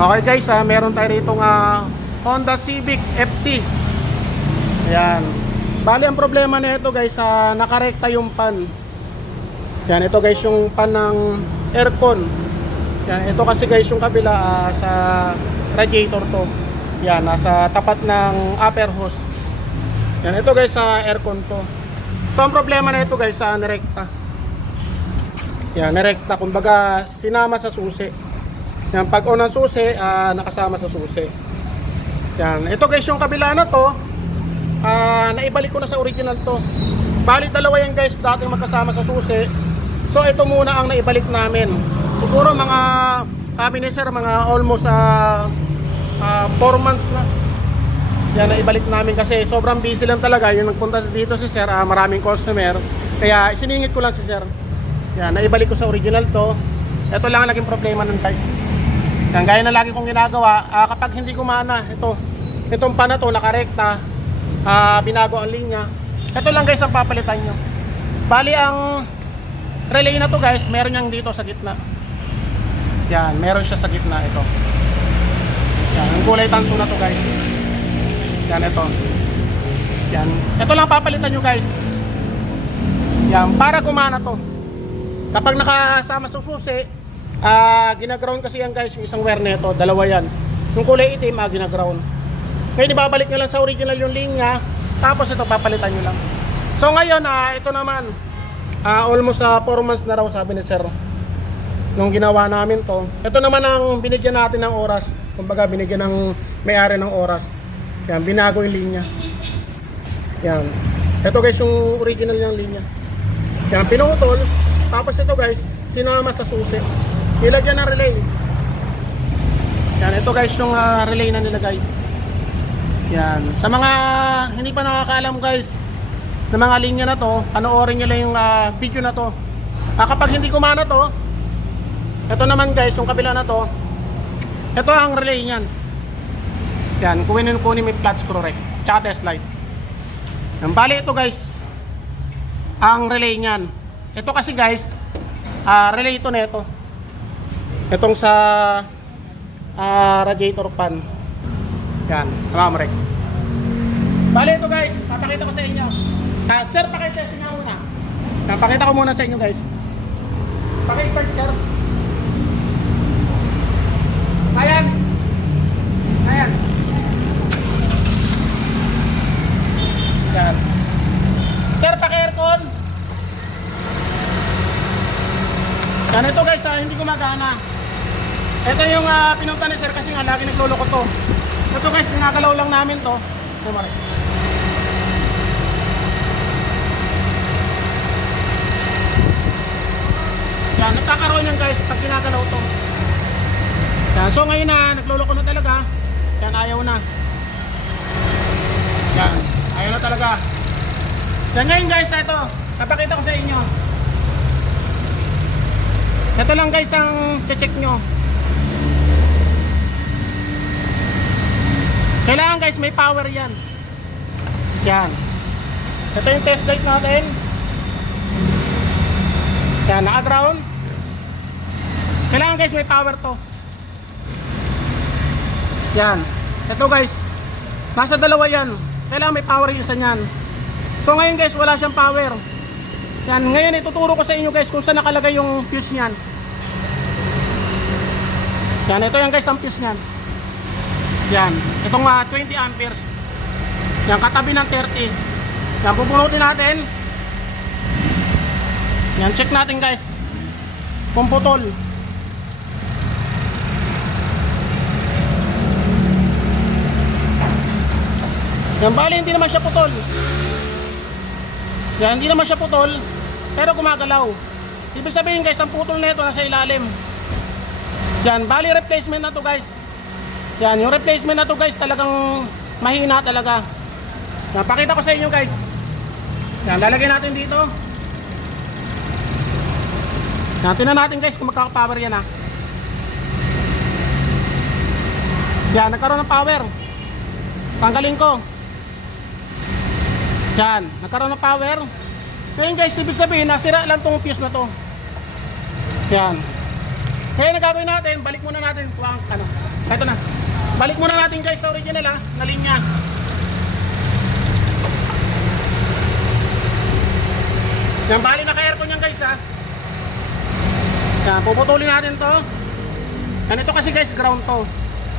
Okay guys, ah, meron tayo rito nga Honda Civic FT. Ayan. Bali ang problema nito guys, ah, nakarekta yung pan. Yan, ito guys yung pan ng aircon. Yan, ito kasi guys yung kabila ah, sa radiator to. Yan, nasa tapat ng upper hose. Yan, ito guys sa aircon to. So ang problema na ito guys sa nirekta. Yan, nirekta. Kumbaga sinama sa susi. Yan, pag on ang susi, ah, nakasama sa susi. Yan, ito guys yung kabila na to. Ah, naibalik ko na sa original to. Bali dalawa yan guys, dating magkasama sa susi. So ito muna ang naibalik namin. Siguro mga kami ni sir, mga almost ah 4 months na. Yan, naibalik namin kasi sobrang busy lang talaga. Yung nagpunta dito si sir, ah, maraming customer. Kaya isiningit ko lang si sir. Yan, naibalik ko sa original to. Ito lang ang naging problema nun guys. Yan, gaya na lagi kong ginagawa, ah, kapag hindi kumana, ito, itong pan na to, nakarekta, ah, binago ang linya. Ito lang guys ang papalitan nyo. Bali ang relay na to guys, meron niyang dito sa gitna. Yan, meron siya sa gitna ito. Yan, ang kulay tanso na to guys. Yan, ito. Yan. Ito lang papalitan nyo guys. Yan, para gumana to. Kapag nakasama sa susi, ah ginaground kasi yan guys, yung isang wire nito, dalawa yan. Yung kulay itim, ah, ginaground. Ngayon, ibabalik nyo lang sa original yung linya, tapos ito, papalitan nyo lang. So ngayon, ah, ito naman, ah, almost sa 4 months na raw, sabi ni Sir, nung ginawa namin to. Ito naman ang binigyan natin ng oras. Kumbaga, binigyan ng may-ari ng oras. Yan, binago yung linya. Yan. Ito guys, yung original niyang linya. Yan, pinutol. Tapos ito guys, sinama sa susi. Nilagyan ng relay. Yan, ito guys yung ah, relay na nilagay. Yan. Sa mga hindi pa nakakaalam guys, ng mga linya na to, panoorin nyo lang yung ah, video na to. Ah, kapag hindi kumana to, ito naman guys, yung kabila na to, ito ang relay niyan. Yan, kunin kunin may flat screw rec, tsaka test light. Yan, bali ito guys, ang relay niyan. Ito kasi guys, ah relay ito nito. Itong sa ah, radiator fan. Yan, tama rec. Bali ito guys, papakita ko sa inyo. Ah, sir, pakita nga muna. Papakita ko muna sa inyo guys. Paki-start sir. Ayan. Ayan. Yan. Sir, paki-aircon. Yan ito guys, ah, hindi gumagana. Ito yung ah, pinunta ni sir kasi nga lagi nagluloko to. Ito guys, pinagalaw lang namin to. Ito mare. Yan, nagkakaroon yan guys pag ginagalaw to. Yan, so ngayon na, nagluloko na talaga. Yan, ayaw na. Yan, ayaw na talaga. Yan ngayon guys, ito. Papakita ko sa inyo. Ito lang guys ang check nyo. Kailangan guys may power yan. Yan. Ito yung test light natin. Yan, naka-ground. Kailangan guys may power to. Yan. Ito guys. Nasa dalawa yan. Kailangan may power yung isa niyan. So ngayon guys, wala siyang power. Yan, ngayon ituturo ko sa inyo guys kung saan nakalagay yung fuse niyan. Yan, ito yan guys ang fuse niyan. Yan, itong ah, 20 amperes. Yan, katabi ng 30. Yan, pupunutin natin. Yan, check natin guys. Kung putol. Yan, bali hindi naman siya putol. Yan, hindi naman siya putol, pero gumagalaw. Ibig sabihin guys, ang putol na ito nasa ilalim. Yan, bali replacement na to guys. Yan, yung replacement na to guys, talagang mahina talaga. Yan, pakita ko sa inyo guys. Yan, lalagay natin dito. Yan, tingnan natin guys kung magkaka-power yan ha. Yan, nagkaroon ng power. Tanggalin ko. Yan, nagkaroon ng power. Ngayon guys, ibig sabihin, nasira lang tong fuse na to. Yan. Kaya nagagawin natin, balik muna natin kung ang ano. Ito na. Balik muna natin guys sa original ha, na linya. Yan, bali naka-aircon yan guys ha. Yan, puputulin natin to. Yan, ito kasi guys, ground to.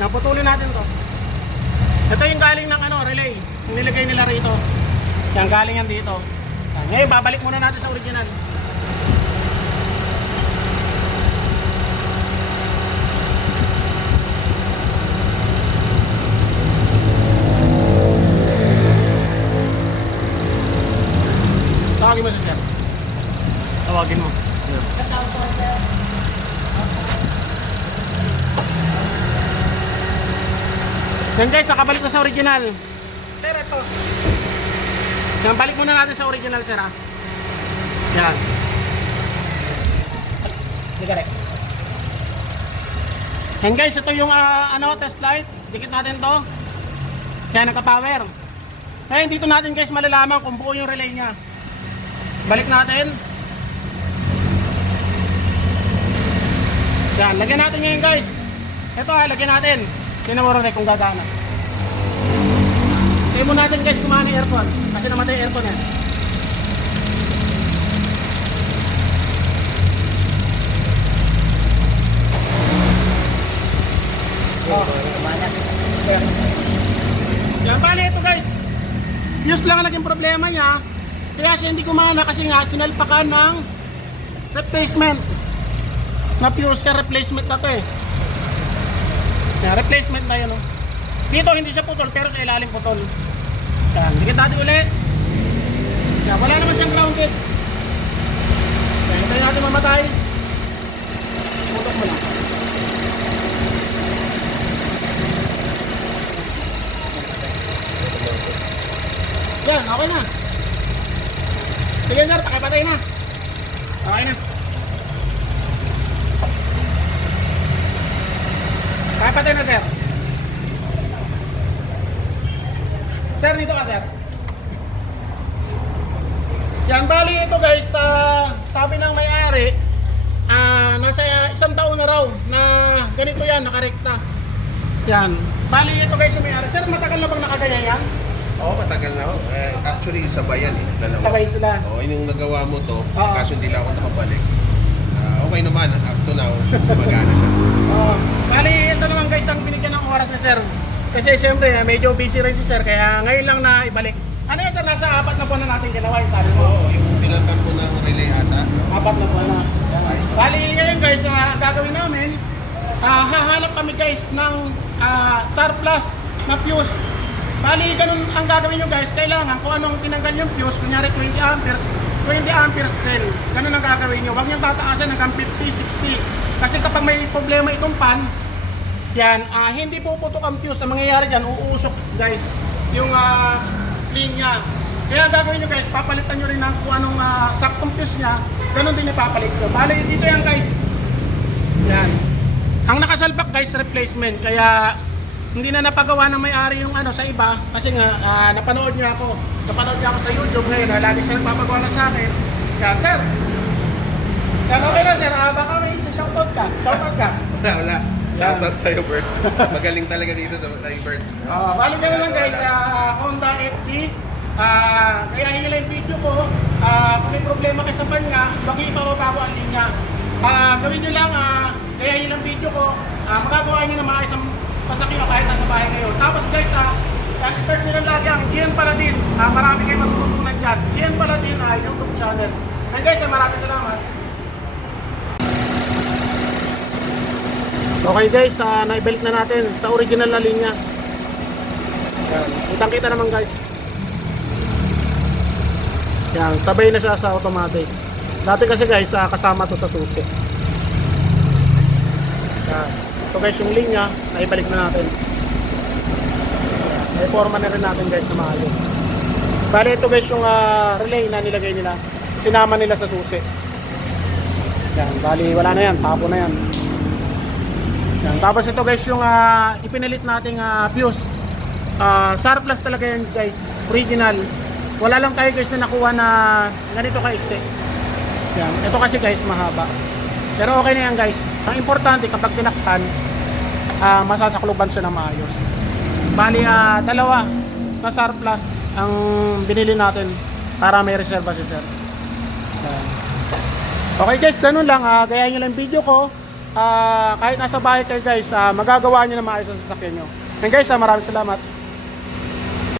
Yan, putulin natin to. Ito yung galing ng ano, relay. Nilagay nila rito. Yan, galing yan dito. Yan, ngayon, babalik muna natin sa original. Tawagin mo si sir. Tawagin mo. Sir. Yan guys, nakabalik na sa original. Sir, ito. Yan, balik muna natin sa original, sir, ha? Yan. Digarek. Yan guys, ito yung ah, ano, test light. Dikit natin to. Yan, nagka-power. Ngayon, dito natin guys malalaman kung buo yung relay niya. Balik natin. Yan, lagyan natin ngayon guys. Ito ha, lagyan natin. Tingnan mo rin kung gagana. Tingnan mo natin guys kung maano yung aircon. Kasi namatay yung aircon yan. Oh. Yan, bali ito guys. Fuse lang ang naging problema niya. Kaya siya hindi kumana kasi nga sinalpakan ng replacement. Na fuse replacement na to eh. Yan, replacement na yun oh. Dito hindi siya putol pero sa ilalim putol. Yan, dikit natin ulit. Yan, wala naman siyang grounded. Yan, hintayin natin mamatay. Putok mo lang. Yan, okay na. Sige sir, pakipatay na. Okay na. Pakipatay na sir. Sir, dito ka sir. Yan, bali ito guys, sa sabi ng may-ari, ah nasa isang taon na raw na ganito yan, nakarekta. Yan. Bali ito guys yung may-ari. Sir, matagal na bang nakagaya yan? Oo, matagal na ho. Eh, actually, sabay yan eh. Dalawa. Sabay sila. Oo, yun yung nagawa mo to. Oo. Kaso hindi lang ako nakabalik. Ah, okay naman. Up to now, gumagana siya. Oo. Bali, ito naman guys ang binigyan ng oras ni Sir. Kasi siyempre, medyo busy rin si Sir, kaya ngayon lang na ibalik. Ano yan Sir, nasa apat na buwan na natin ginawa yung sabi mo. Oo, yung pinantan ko ng relay ata. No? Apat na buwan na. Ayos na. Bali, ngayon guys, ang gagawin namin, ah, hahanap kami guys ng ah, surplus na fuse. Bali, ganun ang gagawin nyo guys, kailangan kung anong tinanggal yung fuse, kunyari 20 amperes, 20 amperes din. Ganun ang gagawin nyo. Huwag nyo tataasan hanggang 50, 60. Kasi kapag may problema itong pan, yan, ah, hindi puputok ang fuse. Ang mangyayari dyan, uusok guys yung ah, linya. Kaya ang gagawin nyo guys, papalitan nyo rin ng kung anong ah, saktong fuse nya, ganun din ipapalit ko. Bali, dito yan guys. Yan. Ang nakasalpak guys, replacement. Kaya hindi na napagawa ng may-ari yung ano sa iba kasi nga ah, napanood niya ako. Napanood niya ako sa YouTube ngayon. lagi siya nagpapagawa na sa akin. Yan, sir. Yan, okay na sir. Ah, baka may isa shoutout ka. Shoutout ka. Wala, wala. Shoutout sa'yo, Bert. Magaling talaga dito sa kay Bert. Ah, balik ka na lang guys sa Honda FT. Ah, kaya nila yung video ko. Ah, kung may problema kayo sa kanya, baki ipababa ko ang linya. Ah, gawin nyo lang, ah, kaya nyo lang video ko. Ah, magagawa nyo na maayos ang pasakyo kahit nasa bahay kayo. Tapos guys, ah, ah, search nyo lang lagi ang GN Paladin. Ah, marami kayo matututunan dyan. GN Paladin, ah, YouTube channel. And guys, ah, maraming salamat. Okay guys, uh, naibalik na natin sa original na linya. Yan. Kitang kita naman guys. Yan, sabay na siya sa automatic. Dati kasi guys, ah, kasama to sa susi. Yan. Ito guys yung linya, naibalik na natin. May forma na rin natin guys na maayos. Bali ito guys yung ah, relay na nilagay nila. Sinama nila sa susi. Yan, bali wala na yan, tapo na yan. Yan. Tapos ito guys yung ah, ipinalit nating ah, fuse. Ah, surplus talaga yan guys. Original. Wala lang tayo guys na nakuha na ganito kaiksi. Yan. Ito kasi guys mahaba. Pero okay na yan guys. Ang importante kapag tinakpan, ah, masasakluban siya ng maayos. Bali, ah, dalawa na surplus ang binili natin para may reserva si sir. Yan. Okay guys, ganun lang. ah gayahin nyo lang video ko. Ah, kahit nasa bahay kayo guys, ah, magagawa nyo na maayos ang sasakyan nyo. And guys, ah, maraming salamat.